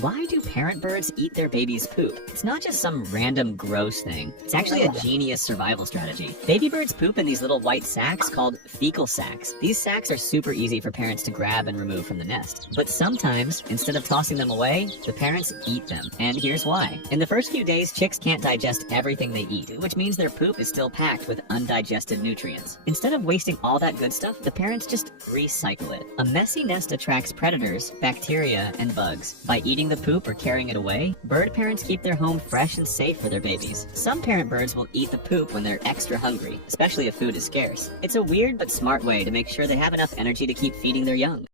Why do parent birds eat their baby's poop? It's not just some random gross thing. It's actually a genius survival strategy. Baby birds poop in these little white sacs called fecal sacs. These sacs are super easy for parents to grab and remove from the nest. But sometimes, instead of tossing them away, the parents eat them. And here's why. In the first few days, chicks can't digest everything they eat, which means their poop is still packed with undigested nutrients. Instead of wasting all that good stuff, the parents just recycle it. A messy nest attracts predators, bacteria, and bugs. By eating the poop or carrying it away, bird parents keep their home fresh and safe for their babies. Some parent birds will eat the poop when they're extra hungry, especially if food is scarce. It's a weird but smart way to make sure they have enough energy to keep feeding their young.